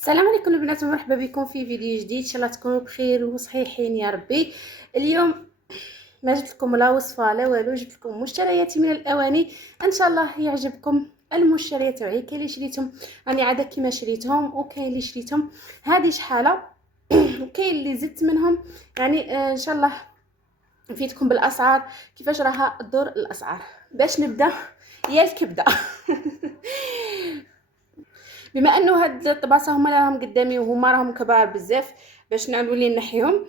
السلام عليكم البنات، ومرحبا بكم في فيديو جديد. ان شاء الله تكونوا بخير وصحيحين يا ربي. اليوم ما جبت لكم لا وصفه لا والو، جبت لكم مشترياتي من الاواني. ان شاء الله يعجبكم المشتريات تاعي. كاين اللي شريتهم راني عاده كيما شريتهم، وكاين اللي شريتهم هذه شحاله وكاين اللي زدت منهم. يعني ان شاء الله نفيدكم بالاسعار، كيفاش راها تدور الاسعار. باش نبدا يا الكبده بما انه هاد الطباسه هما راهم قدامي وهما راهم كبار بزاف باش نولي نحيهم.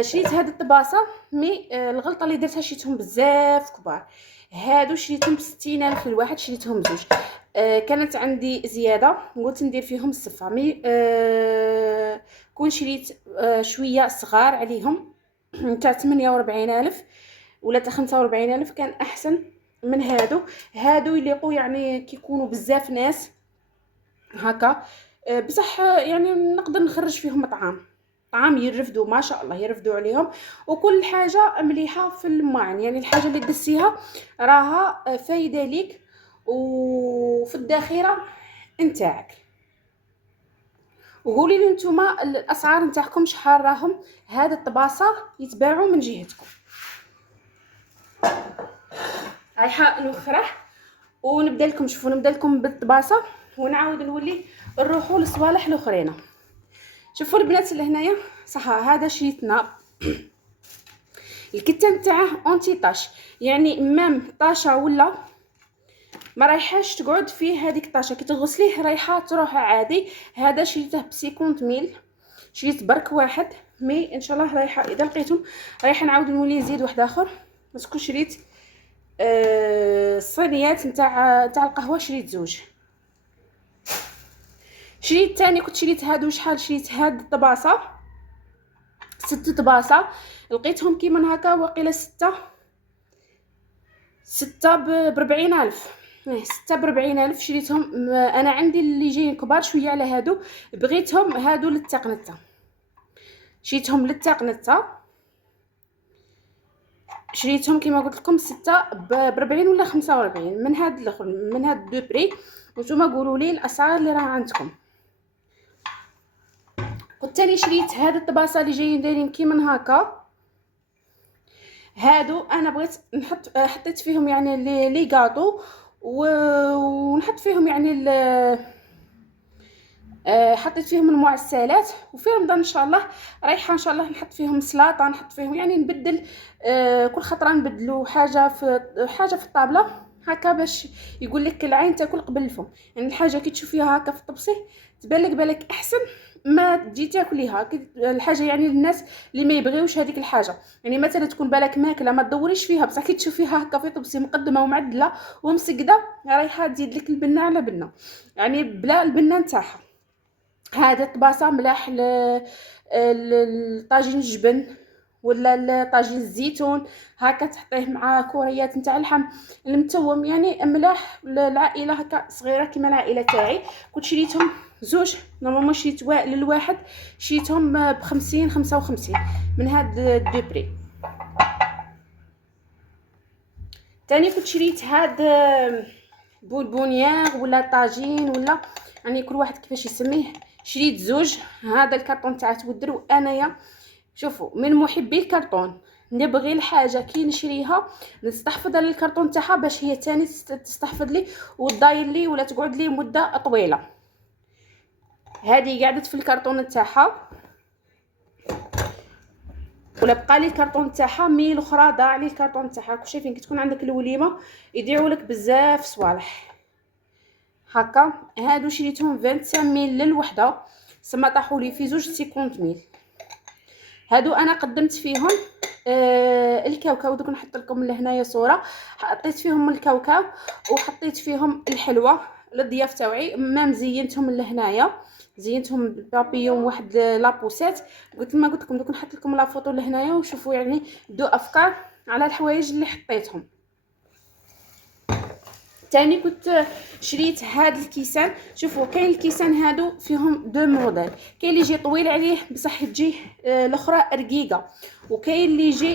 شريت هاد الطباسه مي الغلطه اللي درتها شريتهم بزاف كبار. هادو شريتهم ب60,000 الواحد، شريتهم زوج. كانت عندي زياده قلت ندير فيهم الصفه مي كون شريت شويه صغار عليهم تاع 48,000 ولا تاع 45,000 كان احسن من هادو يليقوا، يعني كيكونوا بزاف ناس هكا. بصح يعني نقدر نخرج فيهم طعام يرفدوا ما شاء الله، يرفدوا عليهم. وكل حاجه مليحه في الماعن، يعني الحاجه اللي دسيها راها فايده ليك وفي الذاخره نتاعك. وقولي لي نتوما الاسعار نتاعكم شحال راهم هاد الطباسه يتباعوا من جهتكم. رايحه نخرح ونبدا لكم. شوفوا نبدا لكم بالطباسه ونعاود نولي نروحوا للصوالح الاخرين. شوفوا البنات لهنايا صح، هذا شريتنا الكتان تاعه اونتي طاش، يعني مام طاشه ولا ما رايحاش تقعد فيه هذيك الطاشه، كي تغسليه رايحه تروح عادي. هذا شريته ب50 ميل، شريت برك واحد مي ان شاء الله رايحه اذا لقيتهم رايحه نعاود نولي نزيد واحد اخر. باسكو شريت الصينيات نتاع القهوه، شريت زوج. شريت تاني كنت شريت هادو شحال، شريت هاد الطباسه 6 طباسه، لقيتهم كيما هكا واقيلا 6 ب40,000. 6 ب40,000 شريتهم. انا عندي اللي جايين كبار شويه على هادو، بغيتهم هادو للتقنته، شريتهم للتقنته. شريتهم كيما قلت لكم 6 ب40 ولا 45 من هاد الاخر، من هاد دو بري. وانتم قولوا لي الاسعار اللي راه عندكم. كنت تاني شريت هاد الطباسه اللي جايين دايرين كيما هكا. هادو انا بغيت نحط، حطيت فيهم يعني لي غاطو ونحط فيهم يعني حطيت فيهم المعسلات. وفي رمضان ان شاء الله رايحه ان شاء الله نحط فيهم سلطه، نحط فيهم يعني نبدل كل خطره نبدلوا حاجه في الطابله هكا، باش يقول لك العين تاكل قبل الفم. يعني الحاجه كي تشوفيها هكا في الطبسي تبان لك بالك احسن ما تجي تاكليها الحاجه. يعني للناس اللي ما يبغيوش هذيك الحاجه، يعني مثلا تكون بالك ماكله ما تدوريش فيها، بصح كي تشوفيها هكا في طبسي مقدمه ومعدله ومسقده رايحه تزيد لك البنه على بنه، يعني بلا البنه نتاعها. هذا طباسه ملاح الطاجين الجبن ولا طاجين الزيتون هكا، تحطيه مع كوريات نتاع اللحم المتوم، يعني ملاح للعائله هكا صغيره كيما العائله تاعي. كنت شريتهم زوج، نورمالمون شريت للواحد شريتهم ب50 55 من هاد دو بري. تاني كنت شريت هاد بونبونيير ولا طاجين ولا يعني كل واحد كيفاش يسميه. شريت زوج. هذا الكرطون تاع تودر، وانايا شوفوا من محبي الكرطون، نبغي الحاجه كي نشريها نستحفظ الكرطون تاعها باش هي تاني تستحفظ لي وتداير لي ولا تقعد لي مده طويله. هذه قعدت في الكرطون تاعها ولا بقى لي الكرطون تاعها، مي الاخرى ضاع لي الكرطون تاعها. شايفين كي تكون عندك الوليمه يضيعوا لك بزاف صوالح هكا. هادو شريتهم 25 ميل للوحده، سما طاحوا لي في زوج 50 ميل. هادو انا قدمت فيهم الكاوكاو. دوك نحط لكم لهنايا صوره، حطيت فيهم الكاوكاو وحطيت فيهم الحلوه للضياف تاوعي. ما مزينتهم لهنايا، زينتهم بالبابيون واحد لابوسات. ما قلت لكم دوك نحط لكم لا فوطو لهنايا وشوفوا يعني دو افكار على الحوايج اللي حطيتهم. تاني كنت شريت هاد الكيسان. شوفوا كاين الكيسان هادو فيهم دو موديل، كاين اللي يجي طويل عليه بصح تجي الاخرى رقيقه، وكاين اللي يجي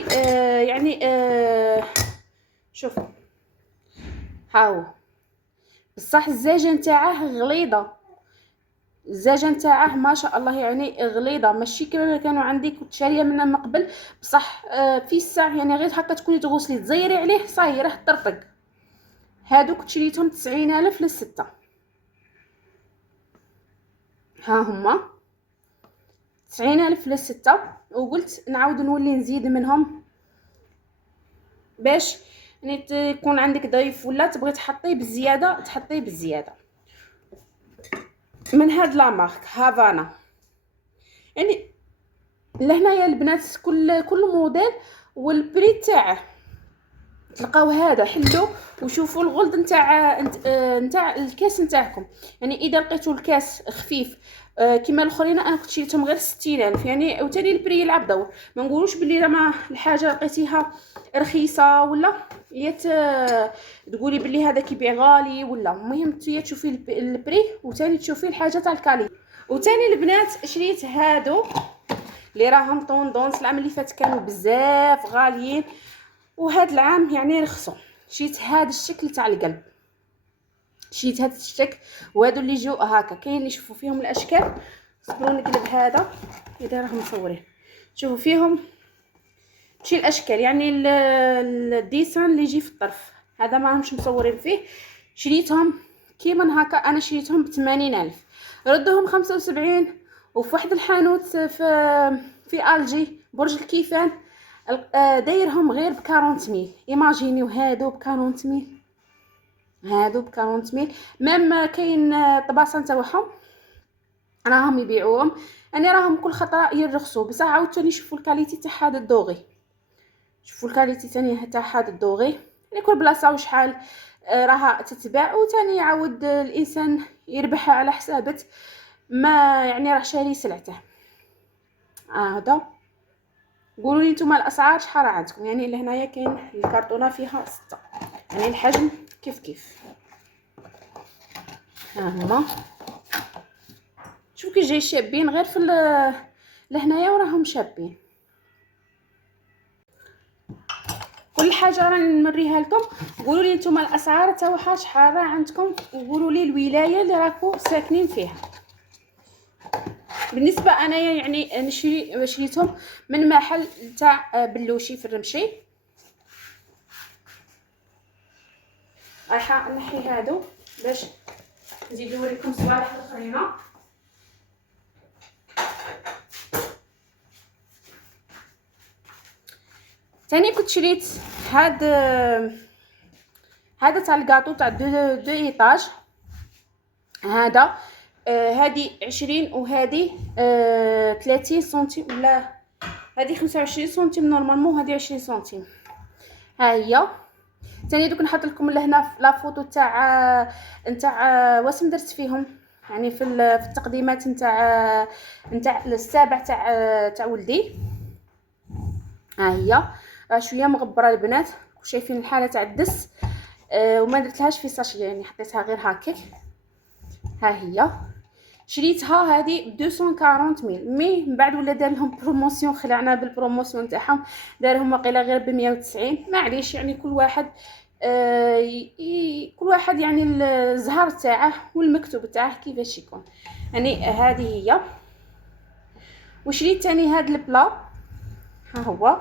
يعني شوفوا هاو بصح الزاجه نتاعه غليظه. الزاجه نتاعه ما شاء الله يعني غليظه، ماشي كما ما كانوا عندي كنت شاريه منها من قبل، بصح في الساعه يعني غير هكا تكوني تغسلي تزيري عليه صاي راه طرطق. هادو كنت شريتهم 90,000 للستة. ها هما 90,000 للستة، وقلت نعاود نولي نزيد منهم باش يعني تكون عندك ضيف ولا تبغي تحطيه بالزياده تحطيه بالزياده. من هاد لا مارك هافانا، يعني لهنايا البنات كل موديل والبري تاعه. تلقاو هذا حلو وشوفوا الغلظ نتاع الكاس نتاعكم. يعني اذا لقيتوا الكاس خفيف كما الاخرين انا كنت شريتهم غير 60,000 يعني، وتاني البري يلعب دور. ما نقولوش بلي راه ما الحاجه لقيتيها رخيصه ولا يات تقولي بلي هذا كيبيع غالي ولا. المهم نتيا تشوفي البري وتاني تشوفي الحاجه تاع الكاليتي. وتاني البنات شريت هادو اللي راهم طوندونس. العام اللي فات كانوا بزاف غاليين وهاد العام يعني رخصوا. شريت هاد الشكل تاع القلب، شريت هاد الشكل، وهادو اللي جو هكا كاين اللي يشوفوا فيهم الاشكال. صبروا نقلب هذا اذا راهم مصورين. شوفوا فيهم شي الاشكال يعني الديسان اللي يجي في الطرف هذا ما همش مصورين فيه. شريتهم كيما هكا، انا شريتهم ب80,000 ردهم 75. وفي واحد الحانوت في الجي برج الكيفان دايرهم غير ب40,000. ايماجينيو هادو ب40,000، هادو ب40,000. ميم كاين طباسه تاعهم راهم يبيعوهم يعني راهم كل خطره يرخصوا. بصح عاوتاني شوفوا الكاليتي تاع هذا الدوغي، شوفوا الكاليتي تاني تاع هذا الدوغي. يعني كل بلاصه وشحال راها تتباع، وتاني يعاود الانسان يربحها على حسابه ما يعني راه شاري سلعته. هذا قولوا لي نتوما الاسعار شحال عندكم. يعني لهنايا كاين الكرتونه فيها 6 يعني الحجم كيف ها هما. شوفوا كي جاي شابين غير في لهنايا وراهم شابين. كل حاجه راني نوريها لكم. قولوا لي نتوما الاسعار تاعها شحال عندكم، وقولوا لي الولايه اللي راكم ساكنين فيها. بالنسبه انايا يعني شريتهم من محل تاع بلوشي في الرمشي. رايحه نحي هادو باش نزيد نوريكم صوالح الاخرين. ثاني كنت شريت هذا تاع الكاطو تاع دو ايطاج. هذا هذه 20 وهذه 30 سنتيم ولا هذه 25 سنتيم نورمالمون، هذه 20 سنتيم. ها هي ثاني دوك نحط لكم لهنا لا فوتو نتاع واسم درت فيهم يعني في التقديمات نتاع السابع تاع ولدي. ها هي شويه مغبره البنات شايفين الحاله تاع الدس وما درتلهاش في ساشي يعني حطيتها غير هكاك. ها هي شريتها هذه ب 240,000 مي من بعد ولا دار لهم بروموسيون، خلعنا بالبروموسيون تاعهم دارهم واقيلا غير ب 190. معليش يعني كل واحد كل واحد يعني الزهر تاعه والمكتوب تاعه كيفاش يكون. يعني هذه هي. وشريت ثاني هذا البلا ها هو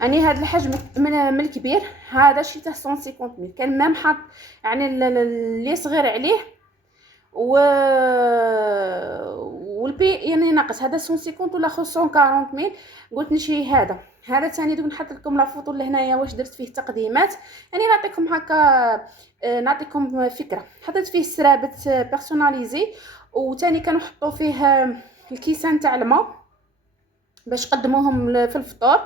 يعني هذا الحجم من الكبير. هذا شريته 150,000 كان مام حاط يعني اللي صغير عليه والبي يعني ناقص. هذا 150 ولا 140,000. قلت نشري هذا ثاني دوك نحط لكم لا فوتو لهنايا واش درت فيه تقديمات يعني نعطيكم هكا نعطيكم فكره. حطيت فيه سرابت بيرسوناليزي وثاني كانوا حطوا فيه الكيسان تاع الماء باش قدموهم في الفطور.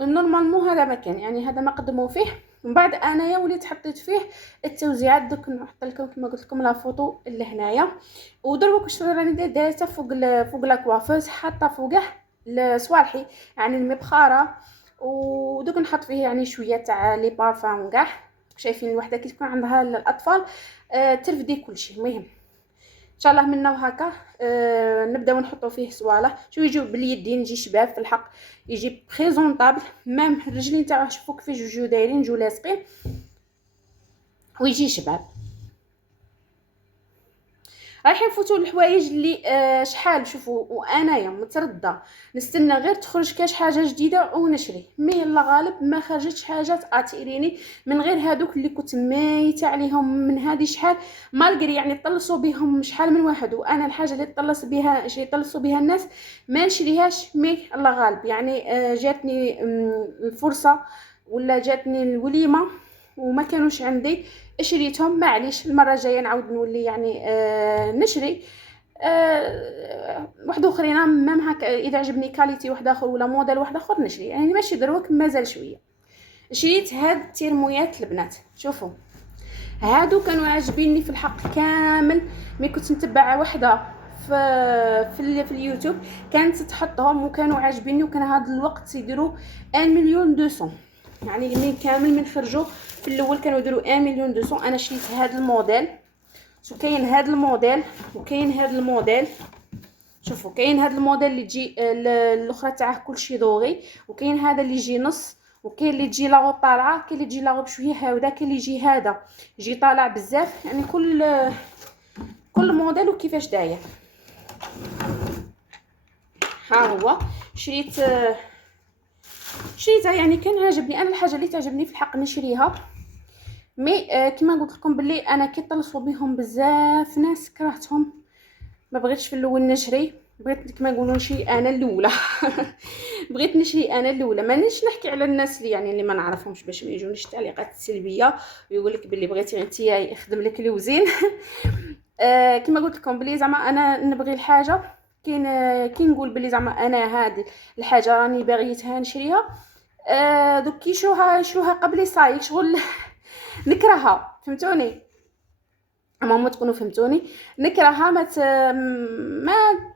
نورمالمون هذا ما كان يعني هذا ما قدموا فيه. من بعد انايا وليت حطيت فيه التوزيعات دوك نحط لكم كما قلت لكم لا فوتو لهنايا. ودروك واش راني دايره فوق لا كوافوز حاطه فوقه الصوالحي يعني المبخره. ودوك نحط فيه يعني شويه تاع لي بارفان كاع. شايفين الوحده كي تكون عندها الاطفال ترفدي كلشي. المهم ان شاء الله منا وهكا نبداو نحطوا فيه صوالح شو يجيو باليدين يجي شباب في الحق يجي بريزونطابل. ميم الرجلين تاعو شوفوا كيفاش جو دايرين جو لاصقين ويجي شباب. رايحين نفوتوا الحوايج اللي شحال. شوفوا وانايا متردده نستنى غير تخرج كاش حاجه جديده ونشري، مي الله غالب ما خرجتش حاجات اتيريني من غير هادوك اللي كنت ميته عليهم من هذه شحال. مالغري يعني طلصوا بهم شحال من واحد، وانا الحاجه اللي طلص بها يطلصوا بها الناس ما نشريهاش. مي الله غالب يعني جاتني الفرصه ولا جاتني الوليمه وما كانوش عندي، شريتهم. معليش المره الجايه نعاود نولي يعني نشري واحد اخرين مام هكا اذا عجبني كاليتي واحد اخر ولا موديل واحد اخر نشري، يعني ماشي دروك مازال شويه. شريت هاد التيرمويات البنات، شوفوا هادو كانوا عاجبيني في الحق كامل. مي كنت نتبع وحده في اليوتيوب كانت تحطهم وكانوا عاجبيني، وكان هذا الوقت يديروا 1,200,000 يعني من كامل من خرجوا في الاول كانوا يديروا 1,200,000. انا شريت هذا الموديل. شو كاين هذا الموديل وكاين هذا الموديل. شوفوا كاين هذا الموديل اللي تجي الاخرى تاعه كلشي دوغي، وكاين هذا اللي يجي نص، وكاين اللي تجي لاغو طالعه، كاين اللي تجي لاغو بشويه هاوده، كاين اللي يجي هذا يجي طالع بزاف. يعني كل موديل وكيفاش داير. ها هو شريتها يعني كان عاجبني. انا الحاجه اللي تعجبني في الحق نشريها. مي كما قلت لكم باللي انا كي طلصوا بهم بزاف ناس كرهتهم، ما بغيتش في الاول نشري. بغيت كما نقولوا نشري انا الاولى بغيت نشري انا الاولى. مانيش نحكي على الناس اللي يعني اللي ما نعرفهمش باش ما يجونيش التعليقات السلبيه ويقول لك باللي بغيتي انت يخدم لك الوزين كما قلت لكم بلي زعما انا نبغي الحاجه كي نقول بلي زعما انا هذه الحاجه راني باغيتها نشريها دوك كي شروها قبلي صايك شغل نكرهها. فهمتوني؟ ما تكونوا فهمتوني. نكرهها ما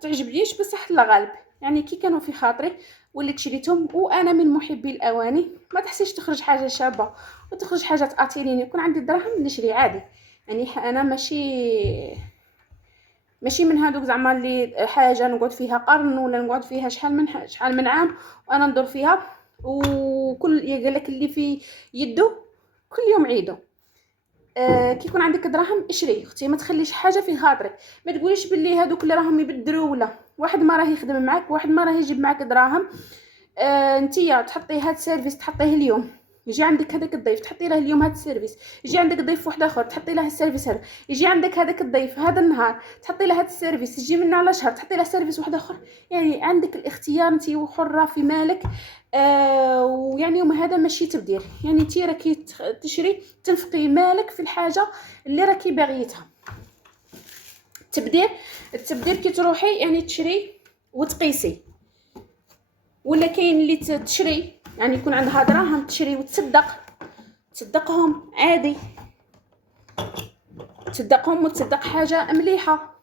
تعجبنيش بصح الله غالب يعني كي كانوا في خاطري وليت شريتهم. وانا من محبي الاواني، ما تحسيش تخرج حاجه شابه وتخرج حاجات اتيريني يكون عندي الدراهم نشري عادي. يعني انا ماشي من هذوك زعما اللي حاجه نقعد فيها قرن ولا نقعد فيها شحال من عام وانا ندور فيها. وكل يقول لك اللي في يده كل يوم عيده. كي يكون عندك دراهم اشري اختي، ما تخليش حاجه في خاطرك. ما تقوليش باللي هذوك اللي راهم يبدلوا ولا واحد ما راه يخدم معك، واحد ما راه يجيب معك دراهم. انتيا تحطي هاد السيرفيس تحطيه اليوم، يجي عندك هذاك الضيف تحطي له اليوم هاد السيرفيس، يجي عندك ضيف واحد اخر تحطي له السيرفيس هذا، يجي عندك هذاك الضيف هذا النهار تحطي له هاد السيرفيس، يجي من على شهر تحطي له سيرفيس واحد اخر. يعني عندك الاختيار انت وحره في مالك. ويعني يوم هذا ماشي تبدير، يعني انت راكي تشري تنفقي مالك في الحاجه اللي راكي باغيتها. التبدير كي تروحي يعني تشري وتقيسي. ولا كاين اللي تشري يعني يكون عندها دراهم تشري تصدقهم عادي، تصدقهم وتصدق حاجه مليحه.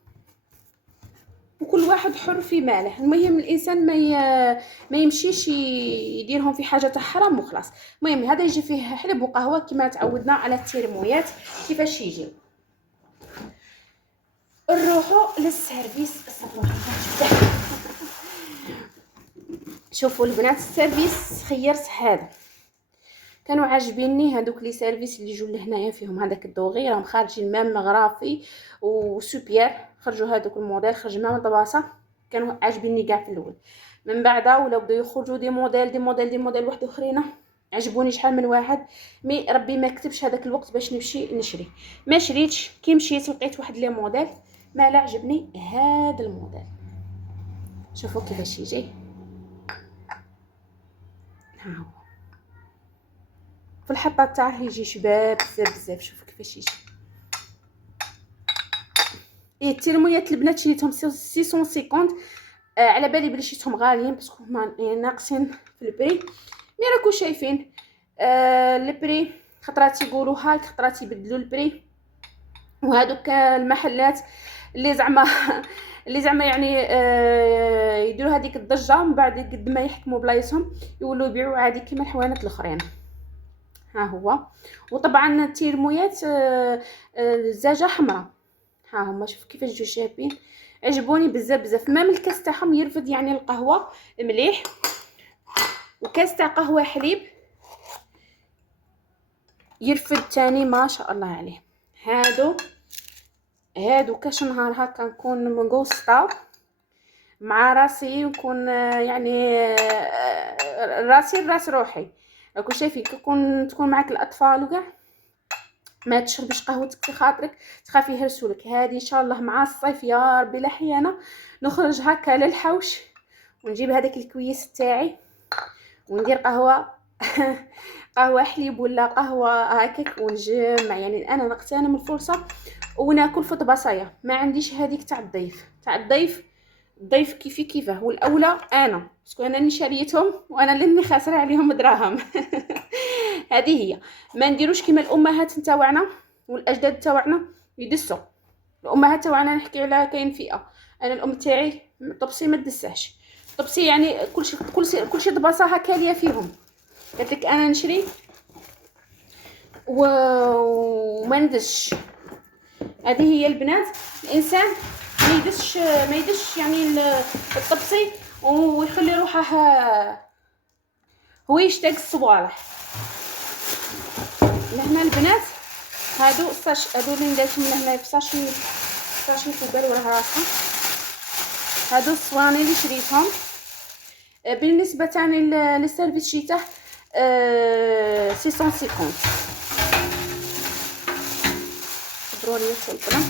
وكل واحد حر في ماله. المهم الانسان ما يمشيش يديرهم في حاجه تاع حرام وخلاص. المهم هذا يجي فيه حلب وقهوه كما تعودنا على التيرمويات كيفاش يجي. نروحوا للسيرفيس الصباح. شوفوا البنات السيرفيس خيرت هذا، كانوا عاجبيني هذوك لي سيرفيس اللي يجوا لهنايا فيهم هذاك الدوغي راهم خارجين مام مغرافي وسوبير. خرجوا هذوك الموديل خرج مام طباسه كانوا عاجبيني كاع في الاول. من بعد ولا بداو يخرجوا دي موديل واحد اخرين عجبوني شحال من واحد. مي ربي ما كتبش هذاك الوقت باش نمشي نشري، ما شريتش. كي مشيت لقيت واحد لي موديل ما لا عجبني هذا الموديل. شوفوا كيفاش يجي. ها هو في الحطه تاعه يجي شباب بزاف. شوفوا كيفاش يجي. التيرمويات البنات شريتهم 650. على بالي بلي شريتهم غاليين باسكو هما ناقصين في البري. مي راكو شايفين البري خطرات يقولوا هاك خطرات يبدلوا البري. وهذوك المحلات اللي زعما يعني يديروا هذيك الضجه من بعد قد ما يحكموا بلايصهم يولوا يبيعوا عادي كيما الحوانت الاخرين. ها هو. وطبعا التيرمويات الزاجه حمراء. ها هما شوف كيفاش جو شابين عجبوني بزاف. مام الكاس تاعهم يرفد يعني القهوه مليح. وكاس تاع قهوه حليب يرفد تاني ما شاء الله عليه. هادو هادو كاش نهار هكا نكون مقوسطه مع راسي، نكون يعني راسي راس روحي. راكو شايفين تكون معك الاطفال وكاع ما تشربش قهوتك في خاطرك، تخافي يهرسولك. هذه ان شاء الله مع الصيف يا ربي لحيانا نخرج هكا للحوش ونجيب هذاك الكويس تاعي وندير قهوه قهوه حليب ولا قهوه هكاك ونجمع. يعني انا نغتنم الفرصه وناكل في طباسيه. ما عنديش هذيك تاع الضيف كيفي كيفه. والاولى انا باسكو انا اللي شاريتهم وانا اللي خاسره عليهم دراهم. هذه هي. ما نديروش كيما الامهات نتاوعنا والاجداد تاوعنا يدسوا. الامهات تاوعنا نحكي على كاين فئه. انا الام تاعي طبسي ما تدساش. طبسي يعني كلشي طباسه هكا ليا فيهم. قالت لك انا نشري وما ندش. هذه هي البنات. الانسان ما يدش يعني الطبسي ويخلي روحه هو يشتاق الصوالح. لهنا البنات هادو اللي نديرهم لهنا في ساشي في بال وراه راسها. هادو الصواني اللي شريتهم. بالنسبه تاني للسيرفيس شيته 650. صبروا لي الطلبه.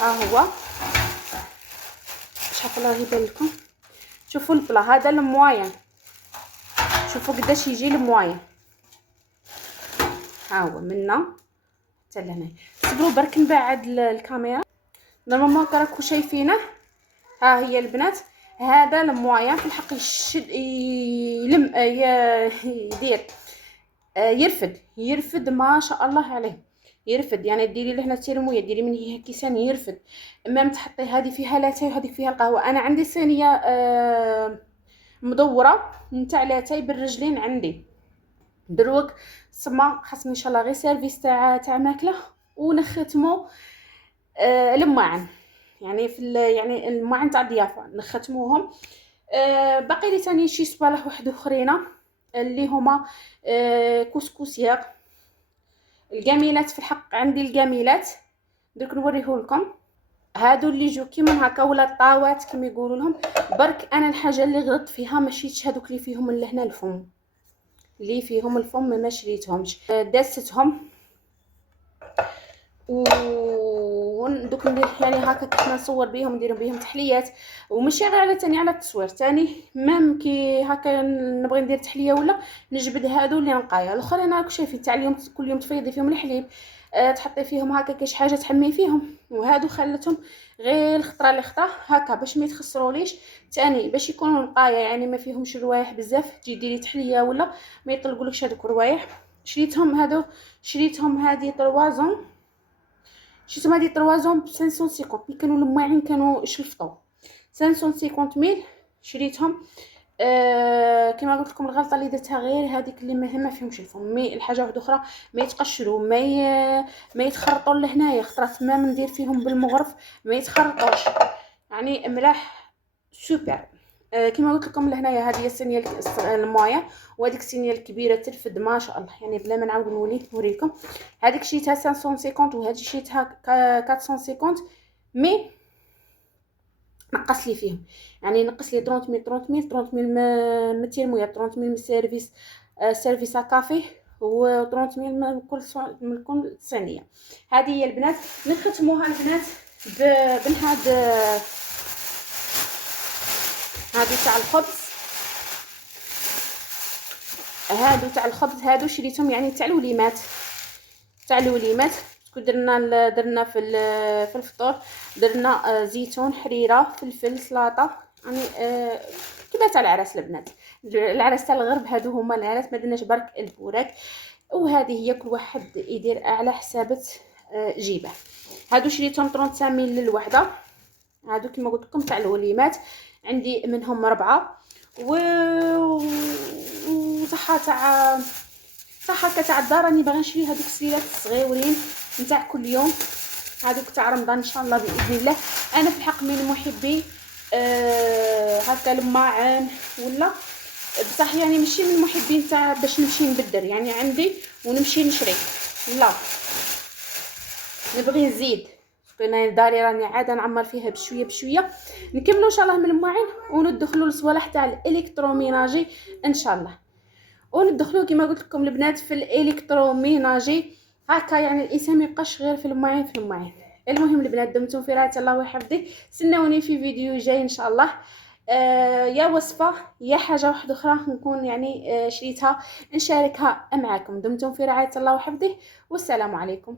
هو شوفوا الله يبان لكم. شوفوا البلا هذا المواين، شوفوا قداش يجي المواين. ها هو منا حتى لهنا. صبروا برك نبعد الكاميرا. نورمالمون راكم شايفينه. ها هي البنات. هذا المواين في الحق يشد يلم يدير يرفد ما شاء الله عليه. يرفد يعني ديري لهنا تيرمويه ديري من هي كيسان يرفد. اما تحطي هذه فيها لاتاي وهذه فيها القهوه. انا عندي صينيه مدوره نتاع لاتاي بالرجلين عندي. دروك سما خاصني ان شاء الله غير سيرفيس تاع ماكله ونختمو الماعن. يعني يعني الماعن تاع الضيافه نختموهم. باقي لي ثاني شي صبالح واحد اخرين اللي هما كسكسيات الجميلات. في الحق عندي الجميلات درك نوريه لكم. هادو اللي جو كيما هكا ولا الطاوات كيما يقولوا لهم. برك انا الحاجه اللي غلطت فيها ما شريتش هذوك اللي فيهم من لهنا الفم. اللي فيهم الفم ما شريتهمش. داستهم وندوك ندير يعني هكا كيف نصور بيهم ندير بيهم تحليات. وماشي غير على تاني على التصوير تاني مام كي هكا نبغي ندير تحليه ولا نجبد هادو اللي نقايا. الاخرين راكم شايفين تاع اليوم كل يوم تفيضي فيهم الحليب تحطي فيهم هكا كاش حاجه تحمي فيهم. وهادو خلتهم غير الخطره اللي خطا هكا باش ما يتخسروليش تاني باش يكونوا نقايا يعني ما فيهمش روايح بزاف تجي ديري تحليه ولا ما يطلقولكش هذوك الروايح. شريتهم هادو شريتهم هذه طروازون. شريتهم هذه طروازون ب 550 ملي كانوا الماعين كانوا شلفطوا 550 ميل شريتهم. كما قلت لكم الغلطه اللي درتها غير هذيك اللي ما فيهمش الفم. مي الحاجه واحده اخرى ما يتقشروا ما يتخرطوا لهنايا خطرات ما ندير فيهم بالمغرف ما يتخرطوش يعني ملاح سوبر. كما قلت لكم لهنايا هذه الصينيه المايه وهذيك الصينيه الكبيره ترفد ما شاء الله. يعني بلا ما نعاود نوريكم. هذيك شريتها 550 وهذه شريتها 450 مي نقص لي فيهم. يعني نقص لي 30 ميل 30 ميل من تيرمويه 30 ميل من سيرفيس كافي و 30 ميل من كل صينيه. هذه هي البنات. نختموها البنات هادو تاع الخبز. هادو تاع الخبز هادو شريتهم يعني تاع الوليمات درنا في الفطور. درنا زيتون حريره فلفل سلطه يعني كذا تاع العراس البنات. العراس تاع الغرب هادو هما العراس ما درناش برك البوراك. وهذه هي كل واحد يدير على حسابه جيبه. هادو شريتهم 35 ميل للوحده. هادو كما قلت لكم تاع الوليمات عندي منهم 4 وصحه تاع الدار راني باغا نشري هذوك السليلات الصغيورين نتاع كل يوم. هذوك تاع رمضان ان شاء الله باذن الله. انا في الحق من محبي هكا الماعن ولا بصح يعني ماشي من محبين تاع باش نمشي نبدر يعني عندي ونمشي نشري. لا نبغي نزيد، انا داري راني عاده نعمر فيها بشويه بشويه. نكملوا ان شاء الله من المواعين وندخلوا للصوالح تاع الالكتروميناجي ان شاء الله. وندخلوا كما قلت لكم البنات في الالكتروميناجي هكا، يعني الانسان ما يبقاش غير في المواعين في المواعين. المهم البنات دمتم في رعايه الله وحفظه، استنوني في فيديو جاي ان شاء الله. يا وصفه يا حاجه واحده اخرى نكون يعني شريتها نشاركها معكم. دمتم في رعايه الله وحفظه، والسلام عليكم.